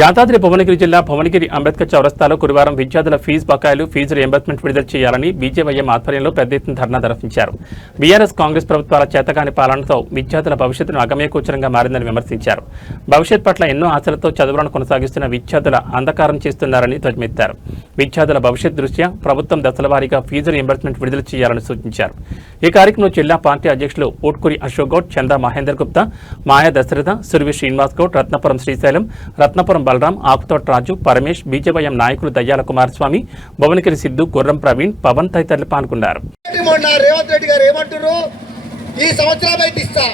యాదాద్రి భువనగిరి జిల్లా భువనగిరి అంబేద్కర్ చౌరస్తాలో గురువారం విద్యార్థుల ఫీజు బకాయిలు ఫీజు రియంబర్స్మెంట్ విడుదల చేయాలని బీజేవైఎం ఆధ్వర్యంలో పెద్ద ఎత్తున ధర్నా నిర్వహించారు. బీఆర్ఎస్ కాంగ్రెస్ ప్రభుత్వాల చేతకాని పాలనతో విద్యార్థుల భవిష్యత్తును అగమ్యగోచరంగా మారిందని విమర్శించారు. భవిష్యత్ పట్ల ఎన్నో ఆశలతో చదువులను కొనసాగిస్తున్న విద్యార్థుల అంధకారం చేస్తున్నారని ధ్వజమెత్తారు. విద్యార్థుల భవిష్యత్ దృష్ట్యా ప్రభుత్వం దశలవారీగా ఫీజు రియంబర్స్మెంట్ విడుదల చేయాలని సూచించారు. ఈ కార్యక్రమంలో జిల్లా పార్టీ అధ్యక్షులు ఊట్కూరి అశోక్ గౌడ్, చందా మహేందర్ గుప్తా, మాయా దశరథ, సురవి శ్రీనివాస్ గౌడ్, రత్నపురం శ్రీశైలం, రత్నపురం బలరాం, ఆకుతోట రాజు, పరమేష్, బీజేవైఎం నాయకులు దయ్యాల కుమారస్వామి, భువనగిరి సిద్ధు, గుర్రం ప్రవీణ్, పవన్ తదితరులు పాల్గొన్నారు. రేవంత్ రెడ్డి గారు ఏమంటారు? ఈ సంవత్సరం అయితే ఇస్తా,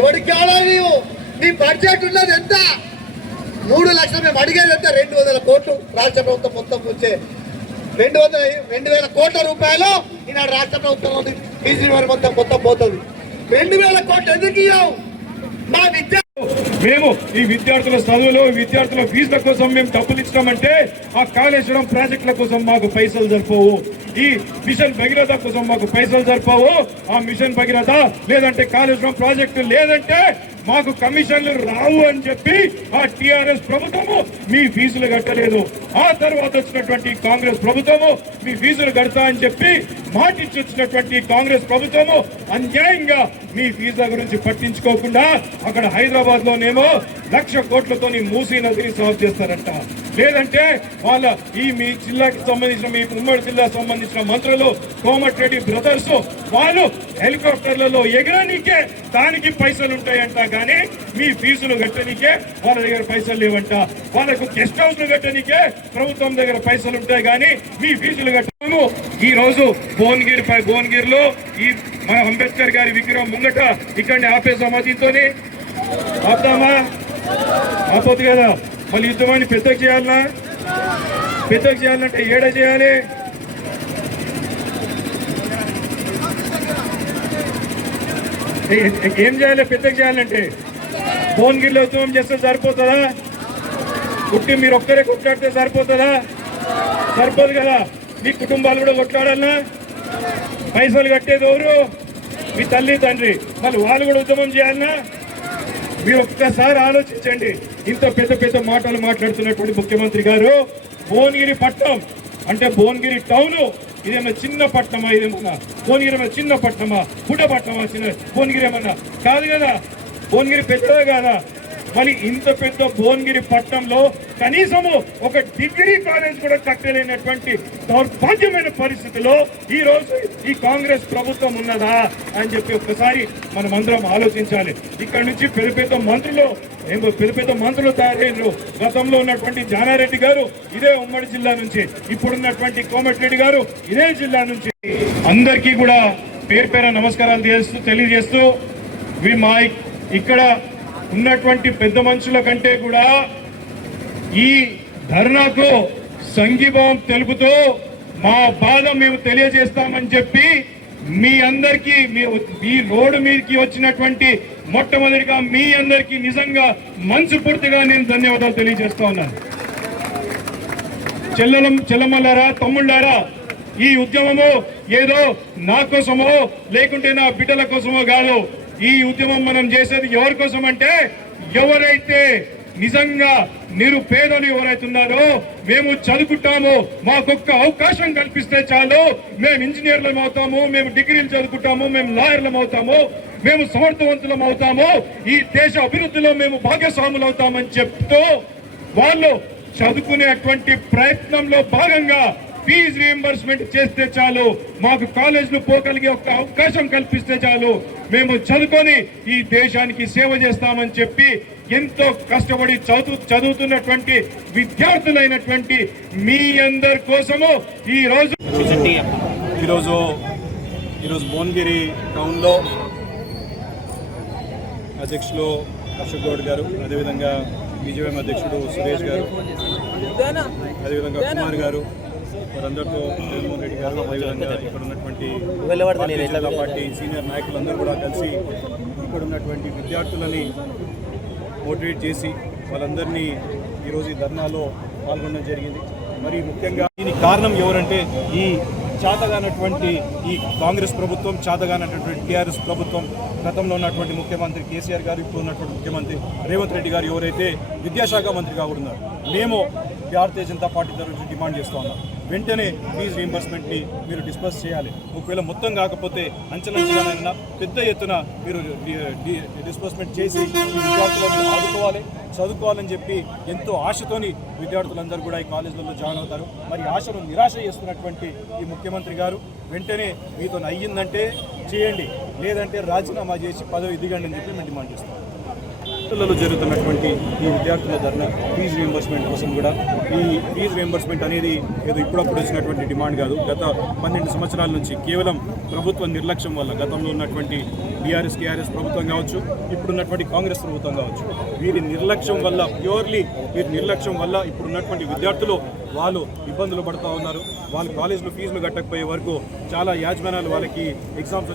ఎవరికి నీ బడ్జెట్ ఉన్నది ఎంత? 3 లక్షలు మేము అడిగేది ఎంత? 200 కోట్లు రాష్ట్ర ప్రభుత్వం మొత్తం వచ్చే 2,000 కోట్ల రూపాయలు ఈనాడు రాష్ట్ర ప్రభుత్వం ఫీజు మొత్తం పోతుంది. 2,000 కోట్లు ఎందుకు ఇవ్వవు? మా విద్య మేము ఈ విద్యార్థుల చదువులు, విద్యార్థుల ఫీజుల కోసం మేము డబ్బులు ఇచ్చినామంటే ఆ కాళేశ్వరం ప్రాజెక్టుల కోసం మాకు పైసలు సరిపోవు, ఈ మిషన్ భగీరథ కోసం మాకు పైసలు సరిపోవు. ఆ మిషన్ భగీరథ లేదంటే కాళేశ్వరం ప్రాజెక్టు లేదంటే మాకు కమిషన్లు రావు అని చెప్పి ఆ టిఆర్ఎస్ ప్రభుత్వము మీ ఫీజులు కట్టలేదు. ఆ తర్వాత వచ్చినటువంటి కాంగ్రెస్ ప్రభుత్వము మీ ఫీజులు కడతా అని చెప్పి మాటిచ్చి వచ్చినటువంటి కాంగ్రెస్ ప్రభుత్వము అన్యాయంగా మీ ఫీజుల గురించి పట్టించుకోకుండా అక్కడ హైదరాబాద్ లోనేమో 1,00,000 కోట్లతో మూసీ నదిని సాల్వ్ చేస్తారంట. లేదంటే వాళ్ళ ఈ మీ జిల్లాకి సంబంధించిన, మీ ఉమ్మడి జిల్లాకు సంబంధించిన మంత్రులు కోమటిరెడ్డి బ్రదర్స్ వాళ్ళు హెలికాప్టర్లలో ఎగరనీకే దానికి పైసలు ఉంటాయంట, కానీ మీ ఫీజులు కట్టనికే వాళ్ళ దగ్గర పైసలు లేవంట. వాళ్ళకు గెస్ట్ హౌస్లు కట్టనికే ప్రభుత్వం దగ్గర పైసలు ఉంటాయి, కానీ మీ ఫీజులు కట్టము. ఈ రోజు భువనగిరిలో ఈ మన అంబేద్కర్ గారి విగ్రహం ముంగట ఇక్కడిని ఆపేసామా? దీంతోనే ఆపుతామా? ఆపోదు కదా. మళ్ళీ యుద్ధమాన్ని పెద్దగా చేయాలన్నా? పెద్దగా చేయాలంటే ఏడ చేయాలి? ఏం చేయాలి? పెద్దగా చేయాలంటే భువనగిరిలో ఉద్యమం చేస్తే సరిపోతుందా? పుట్టి మీరు ఒక్కరే కొట్లాడితే సరిపోతుందా? సరిపోదు కదా. మీ కుటుంబాలు కూడా కొట్లాడాలన్నా? పైసలు కట్టేది ఎవరు? మీ తల్లి తండ్రి. మళ్ళీ వాళ్ళు కూడా ఉద్యమం చేయాలన్నా? మీరు ఒక్కసారి ఆలోచించండి. ఇంత పెద్ద పెద్ద మాటలు మాట్లాడుతున్నటువంటి ముఖ్యమంత్రి గారు భువనగిరి పట్టణం అంటే భువనగిరి టౌన్ ఇదేమన్నా చిన్న పట్టణమా? ఇదేమన్నా భువనగిరి ఏమన్నా చిన్న పట్టణమా? పుట్ట పట్టణమా? చిన్న భువనగిరి ఏమన్నా కాదు కదా. భువనగిరి పెద్దదా కాదా? మరి ఇంత పెద్ద భువనగిరి పట్టణంలో కనీసము ఒక డిగ్రీ కాలేజ్ కూడా కట్టలేనటువంటి దౌర్భాగ్యమైన పరిస్థితిలో ఈ రోజు ఈ కాంగ్రెస్ ప్రభుత్వం ఉన్నదా అని చెప్పి ఒక్కసారి మనం అందరం ఆలోచించాలి. ఇక్కడ నుంచి పెద్ద మంత్రులు తయారయ్యారు. గతంలో ఉన్నటువంటి జానారెడ్డి గారు ఇదే ఉమ్మడి జిల్లా నుంచి, ఇప్పుడున్నటువంటి కోమటిరెడ్డి గారు ఇదే జిల్లా నుంచి. అందరికీ కూడా పేరు పేర నమస్కారాలు తెలియజేస్తూ మా ఇక్కడ ఉన్నటువంటి పెద్ద మనుషుల కంటే కూడా ఈ ధర్నాకు సంఘీభావం తెలుపుతూ మా బాధ మేము తెలియజేస్తామని చెప్పి మీ అందరికీ ఈ రోడ్డు మీదకి వచ్చినటువంటి మొట్టమొదటిగా మీ అందరికీ నిజంగా మనస్ఫూర్తిగా నేను ధన్యవాదాలు తెలియజేస్తా ఉన్నాను. చెల్లెమ్మలారా, తమ్ముళ్ళారా, ఈ ఉద్యమము ఏదో నా కోసమో లేకుంటే నా బిడ్డల కోసమో కాదు. ఈ ఉద్యమం మనం చేసేది ఎవరి కోసం అంటే ఎవరైతే నిజంగా నిరుపేదలు ఎవరైతే ఉన్నారో, మేము చదువుకుంటాము, మాకొక్క అవకాశం కల్పిస్తే చాలు, మేము ఇంజనీర్లం అవుతాము, మేము డిగ్రీలు చదువుకుంటాము, మేము లాయర్లం అవుతాము, మేము సమర్థవంతులం అవుతాము, ఈ దేశ అభివృద్ధిలో మేము భాగస్వాములు అవుతామని చెప్తూ వాళ్ళు చదువుకునేటువంటి ప్రయత్నంలో భాగంగా ఫీజు రీఎంబర్స్మెంట్ చేస్తే చాలు, మాకు కాలేజీలు పోగలిగే ఒక అవకాశం కల్పిస్తే చాలు, మేము చదువుకొని ఈ దేశానికి సేవ చేస్తామని చెప్పి ఎంతో కష్టపడి చదువుతున్నటువంటి విద్యార్థులైనటువంటి మీ అందరి కోసము ఈరోజు భువనగిరి టౌన్లో అధ్యక్షులు అశోక్ గౌడ్ గారు, అదేవిధంగా బీజేపీ అధ్యక్షుడు సురేష్ గారు, అదేవిధంగా కుమార్ గారు, వారందరితో జగన్మోహన్ రెడ్డి గారు, అదేవిధంగా ఇక్కడ ఉన్నటువంటి జనతా పార్టీ సీనియర్ నాయకులందరూ కూడా కలిసి ఇక్కడ ఉన్నటువంటి విద్యార్థులని మోటివేట్ చేసి వాళ్ళందరినీ ఈరోజు ఈ ధర్నాలో పాల్గొనడం జరిగింది. మరి ముఖ్యంగా దీనికి కారణం ఎవరంటే ఈ చేతగానటువంటి ఈ కాంగ్రెస్ ప్రభుత్వం, చేతగానటువంటి టీఆర్ఎస్ ప్రభుత్వం, గతంలో ఉన్నటువంటి ముఖ్యమంత్రి కేసీఆర్ గారు, ఇప్పుడు ఉన్నటువంటి ముఖ్యమంత్రి రేవంత్ రెడ్డి గారు ఎవరైతే విద్యాశాఖ మంత్రిగా ఉన్నారు, మేము భారతీయ జనతా పార్టీ తరఫు డిమాండ్ చేస్తూ ఉన్నాం. వెంటనే ఫీజు రీయింబర్స్మెంట్ని మీరు డిస్పర్స్ చేయాలి. ఒకవేళ మొత్తం కాకపోతే అంచెలంచెగానైనా పెద్ద ఎత్తున మీరు డిస్బర్స్మెంట్ చేసి ఈ విద్యార్థులను ఆదుకోవాలి, చదువుకోవాలని చెప్పి ఎంతో ఆశతోని విద్యార్థులందరూ కూడా ఈ కాలేజీలలో జాయిన్ అవుతారు. మరి ఆశను నిరాశ చేస్తున్నటువంటి ఈ ముఖ్యమంత్రి గారు వెంటనే మీతో అయ్యిందంటే చేయండి, లేదంటే రాజీనామా చేసి పదవి దిగండి అని చెప్పి మేము డిమాండ్ చేస్తాం. లలో జరుగుతున్నటువంటి ఈ విద్యార్థుల ధర్నా ఫీజు రీయింబర్స్మెంట్ కోసం కూడా, ఈ ఫీజు రీయింబర్స్మెంట్ అనేది ఏదో ఇప్పుడప్పుడు వచ్చినటువంటి డిమాండ్ కాదు. గత 12 సంవత్సరాల నుంచి కేవలం ప్రభుత్వ నిర్లక్ష్యం వల్ల, గతంలో ఉన్నటువంటి టీఆర్ఎస్ ప్రభుత్వం కావచ్చు, ఇప్పుడున్నటువంటి కాంగ్రెస్ ప్రభుత్వం కావచ్చు, వీరి నిర్లక్ష్యం వల్ల, ప్యూర్లీ వీరి నిర్లక్ష్యం వల్ల ఇప్పుడున్నటువంటి విద్యార్థులు వాళ్ళు ఇబ్బందులు పడుతూ ఉన్నారు. వాళ్ళు కాలేజీలో ఫీజులు కట్టకపోయే వరకు చాలా యాజమాన్యాలు వాళ్ళకి ఎగ్జామ్స్